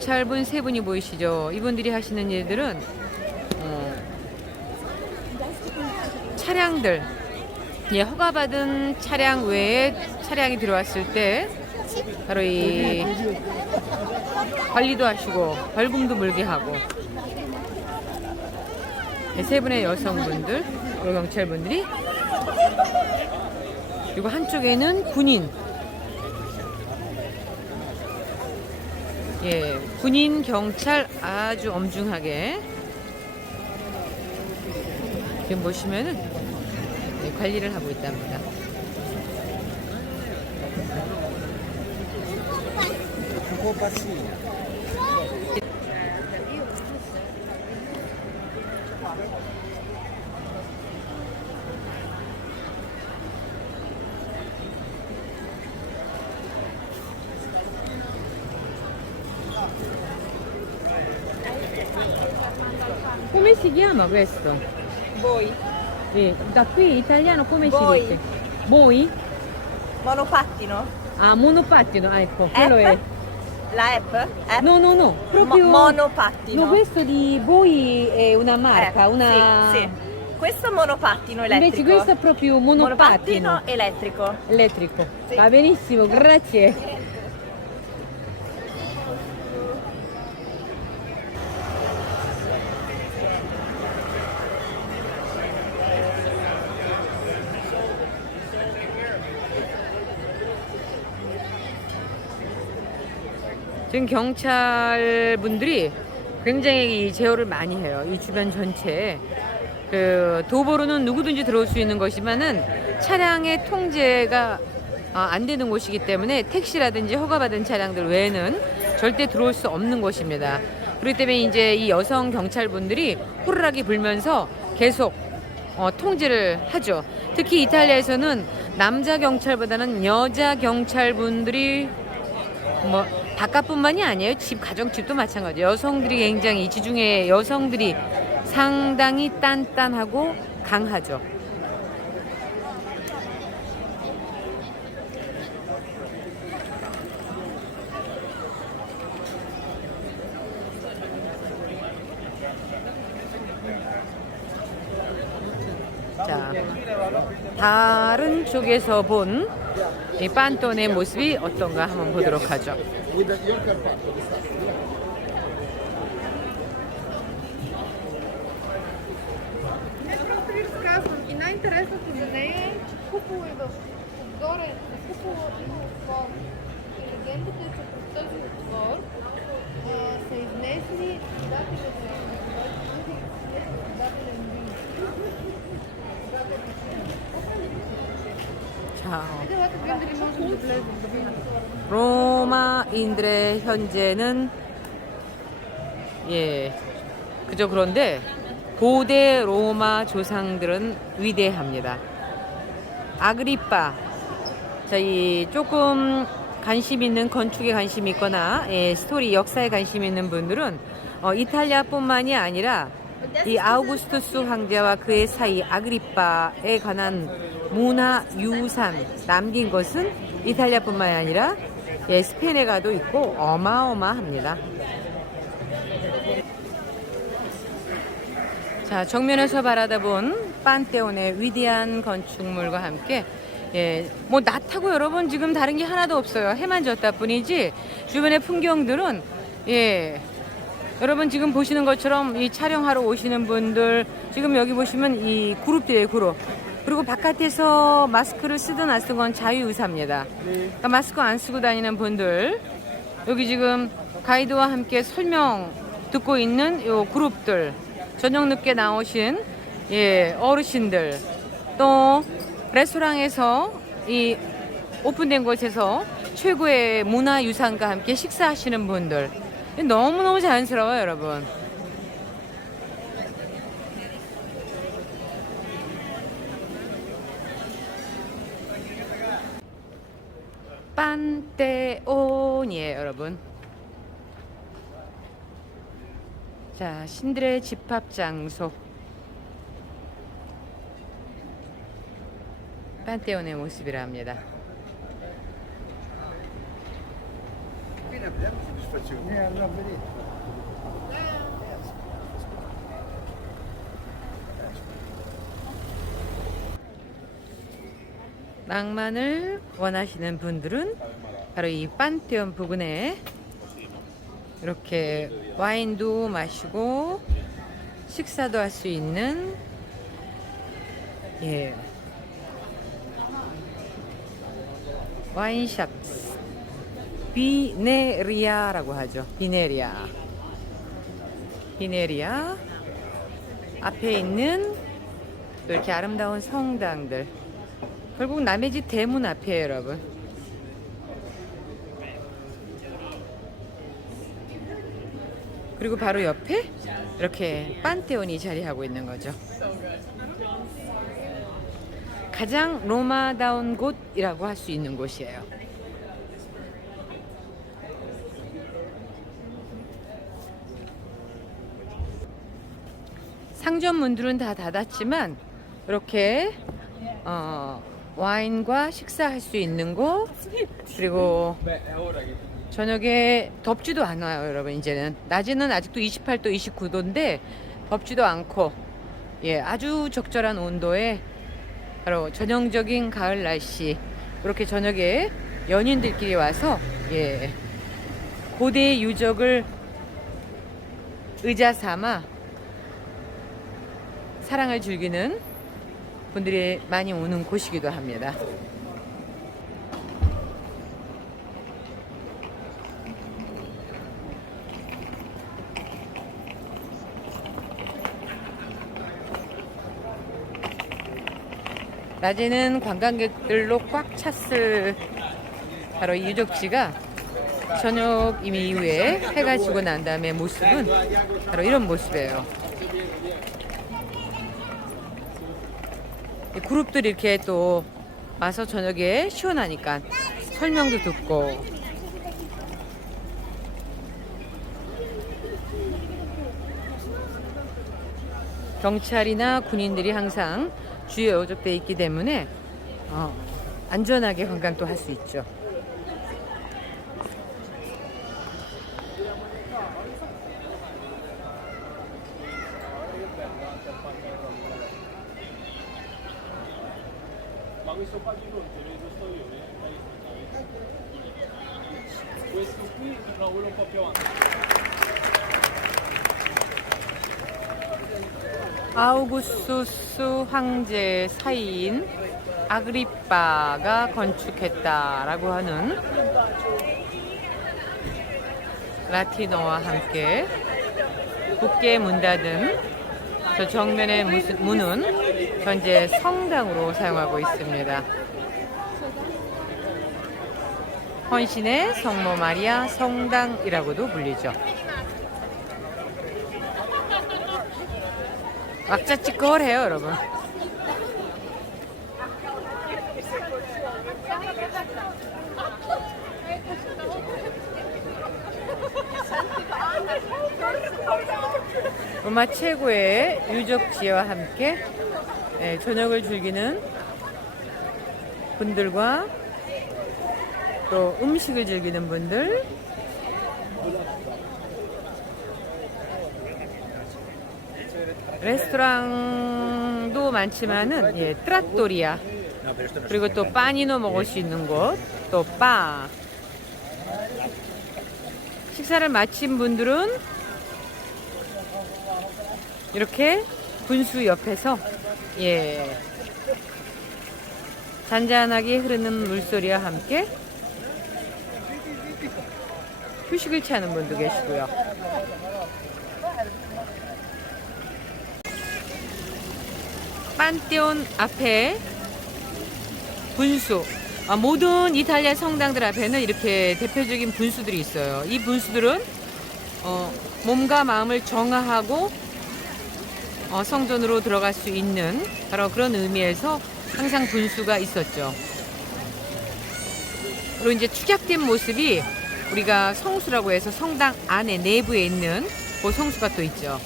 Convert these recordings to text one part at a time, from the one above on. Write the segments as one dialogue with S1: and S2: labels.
S1: 경찰분 세 분이 보이시죠? 이분들이 하시는 일들은 어, 차량들, 예, 허가받은 차량 외에 차량이 들어왔을 때 바로 이 관리도 하시고 벌금도 물게 하고. 네, 세 분의 여성분들 그리고 경찰분들이. 그리고 한쪽에는 군인 예 군인 경찰 아주 엄중하게 지금 보시면은 네, 관리를 하고 있답니다. Come si chiama questo?
S2: Voi.
S1: Eh, da qui italiano come
S2: Voi.
S1: si dice? Voi?
S2: Monopattino?
S1: Ah, monopattino, ah, ecco, quello è.
S2: La app? App?
S1: No, no, no, proprio...
S2: Mo- monopattino.
S1: No, questo di voi è una marca,
S2: App,
S1: una...
S2: Sì, sì. Questo è monopattino elettrico.
S1: Invece questo è proprio monopattino,
S2: Monopattino elettrico.
S1: elettrico.
S2: Sì.
S1: Va benissimo, grazie. 지금 경찰 분들이 굉장히 이 제어를 많이 해요. 이 주변 전체에. 그 도보로는 누구든지 들어올 수 있는 것이면은 차량의 통제가 아, 안 되는 곳이기 때문에 택시라든지 허가받은 차량들 외에는 절대 들어올 수 없는 곳입니다. 그렇기 때문에 이제 이 여성 경찰분들이 호루라기 불면서 계속 어, 통제를 하죠. 특히 이탈리아에서는 남자 경찰보다는 여자 경찰분들이 뭐 바깥뿐만이 아니에요. 집 가정집도 마찬가지. 여성들이 굉장히 이 지중해 여성들이 상당히 단단하고 강하죠. 자, 다른 쪽에서 본 이 빤톤의 모습이 어떤가 한번 보도록 하죠. Буде і Карпатко доставка.
S3: Не просто ви разказвам. И най-интересното за нея е, че купува и е в обзора е има отвор. И легендите е, че през този отвор а, са изнесли издателя на издателя
S1: на
S3: Чао. Видела, е как Гендри може да влезе в
S1: 로마인들의 현재는 예 그저 그런데 고대 로마 조상들은 위대합니다. 아그리빠 자 이 조금 관심 있는 건축에 관심 있거나 예, 스토리 역사에 관심 있는 분들은 어, 이탈리아뿐만이 아니라 이 아우구스투스 황제와 그의 사이 아그리빠에 관한 문화 유산 남긴 것은 이탈리아뿐만이 아니라 예, 스페인에 가도 있고 어마어마합니다. 자, 정면에서 바라다본 판테온의 위대한 건축물과 함께 예, 뭐 낮하고 여러분 지금 다른 게 하나도 없어요. 해만 졌다 뿐이지 주변의 풍경들은 예. 여러분 지금 보시는 것처럼 이 촬영하러 오시는 분들 지금 여기 보시면 이 그룹들이에요, 그룹. 그리고 바깥에서 마스크를 쓰든 안 쓰든 건 자유의사입니다. 그러니까 마스크 안 쓰고 다니는 분들 여기 지금 가이드와 함께 설명 듣고 있는 요 그룹들 저녁 늦게 나오신 예 어르신들 또 레스토랑에서 이 오픈된 곳에서 최고의 문화유산과 함께 식사하시는 분들. 너무너무 자연스러워요 여러분 판테온이에요 여러분. 자 신들의 집합 장소. 판테온의 모습이라 합니다 낭만을 원하시는 분들은 바로 이 판테온 부근에 이렇게 와인도 마시고 식사도 할 수 있는 예 와인샵 비네리아라고 하죠. 비네리아. 비네리아. 앞에 있는 또 이렇게 아름다운 성당들 결국 남의 집 대문 앞이에요, 여러분. 그리고 바로 옆에 이렇게 판테온이 자리하고 있는 거죠. 가장 로마다운 곳이라고 할 수 있는 곳이에요. 상점 문들은 다 닫았지만 이렇게 어, 와인과 식사할 수 있는 곳. 그리고 저녁에 덥지도 않아요 여러분 이제는. 낮에는 아직도 28도 29도인데 덥지도 않고 예 아주 적절한 온도에 바로 전형적인 가을 날씨. 이렇게 저녁에 연인들끼리 와서 예 고대의 유적을 의자 삼아 사랑을 즐기는 분들이 많이 오는 곳이기도 합니다. 낮에는 관광객들로 꽉 찼을 바로 이 유적지가 저녁 이미 이후에 해가 지고 난 다음에 모습은 바로 이런 모습이에요. 그룹들이 이렇게 또 와서 저녁에 시원하니까 설명도 듣고 경찰이나 군인들이 항상 주위에 어적돼 있기 때문에 어, 안전하게 관광도 할 수 있죠. 아우구스투스 황제 사이인 아그리빠가 건축했다라고 하는 라틴어와 함께 굳게 문 닫은 저 정면의 문은 현재 성당으로 사용하고 있습니다. 헌신의 성모 마리아 성당이라고도 불리죠. 왁자지껄해요, 여러분. 로마 최고의 유적지와 함께 예, 저녁을 즐기는 분들과 또 음식을 즐기는 분들 레스토랑도 많지만은 예, 트라토리아 그리고 또 빠니노 먹을 수 있는 곳, 또 바. 식사를 마친 분들은 이렇게 분수 옆에서 예 잔잔하게 흐르는 물소리와 함께 휴식을 취하는 분도 계시고요. 판테온 앞에 분수 아, 모든 이탈리아 성당들 앞에는 이렇게 대표적인 분수들이 있어요. 이 분수들은 어, 몸과 마음을 정화하고 어, 성전으로 들어갈 수 있는 바로 그런 의미에서 항상 분수가 있었죠. 그리고 이제 축약된 모습이 우리가 성수라고 해서 성당 안에 내부에 있는 그 성수가 또 있죠.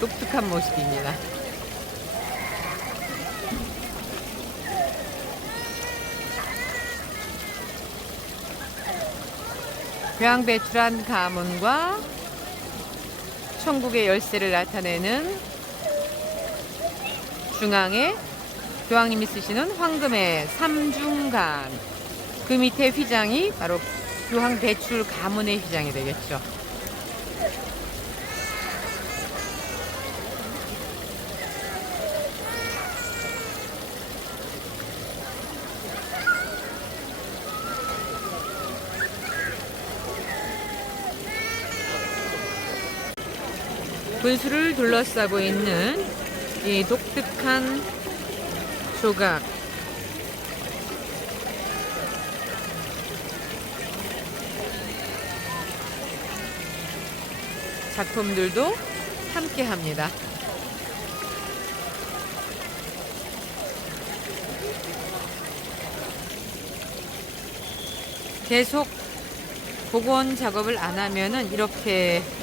S1: 독특한 모습입니다. 교황 배출한 가문과 천국의 열쇠를 나타내는 중앙에 교황님이 쓰시는 황금의 삼중간 그 밑에 휘장이 바로 교황 배출 가문의 휘장이 되겠죠. 분수를 둘러싸고 있는 이 독특한 조각. 작품들도 함께 합니다. 계속 복원 작업을 안 하면은 이렇게 어,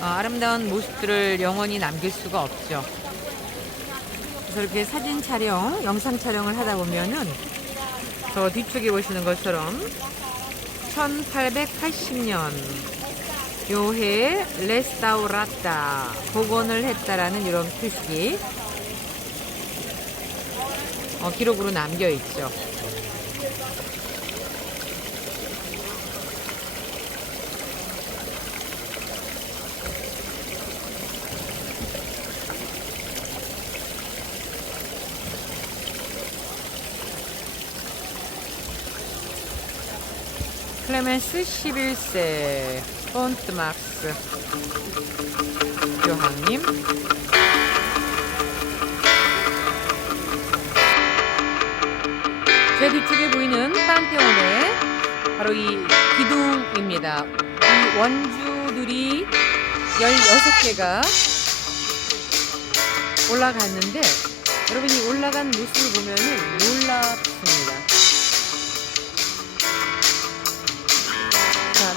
S1: 아름다운 모습들을 영원히 남길 수가 없죠. 그래서 이렇게 사진 촬영, 영상 촬영을 하다 보면은 저 뒤쪽에 보시는 것처럼 1880년 요해에 레스타우라타 복원을 했다라는 이런 표식이 어, 기록으로 남겨 있죠. 클레멘스 11세 폰트막스 교황님 제 뒤쪽에 보이는 판테온의 바로 이 기둥입니다. 이 원주들이 16개가 올라갔는데 여러분이 올라간 모습을 보면은 놀랍습니다.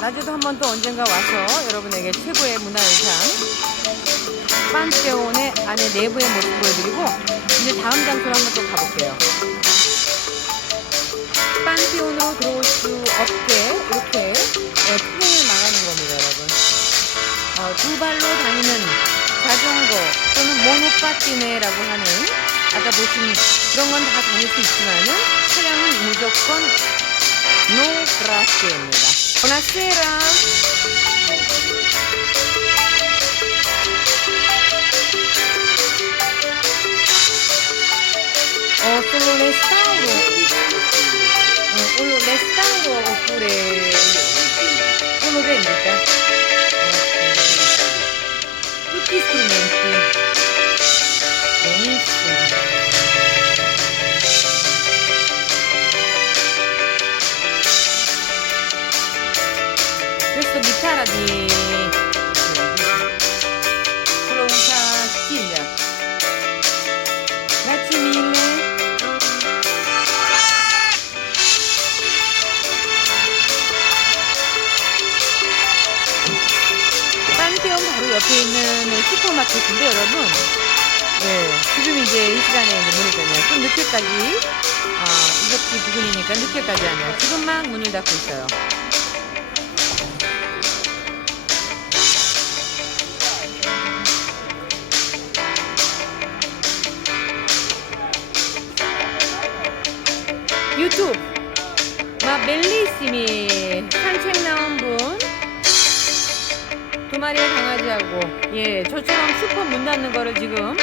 S1: 나중에도 한 번 또 언젠가 와서 여러분에게 최고의 문화유산 판테온의 안에 내부의 모습 보여드리고 이제 다음 장소로 한번 또 가볼게요. 판테온으로 들어올 수 없게 이렇게 어, 투명을 망하는 겁니다, 여러분. 어, 두 발로 다니는 자전거 또는 모노파티네라고 하는 아까 보신 그런 건 다 다닐 수 있지만은 차량은 무조건 노 그라스입니다. Buonasera. Eh, Ho solo l'estate. Eh, uno l'estate oppure uno rendita. Tutti strumenti. Benissimo. 늦게까지 아, 이렇게 부분이니까 늦게까지 하네요. 지금 막 문을 닫고 있어요. 유튜브 마 벨리시미 산책 나온 분 두 마리의 강아지하고 예 저처럼 슈퍼 문 닫는 거를 지금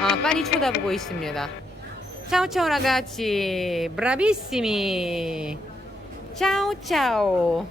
S1: 아, 빤히 쳐다보고 있습니다. Ciao ciao ragazzi, bravissimi. Ciao ciao.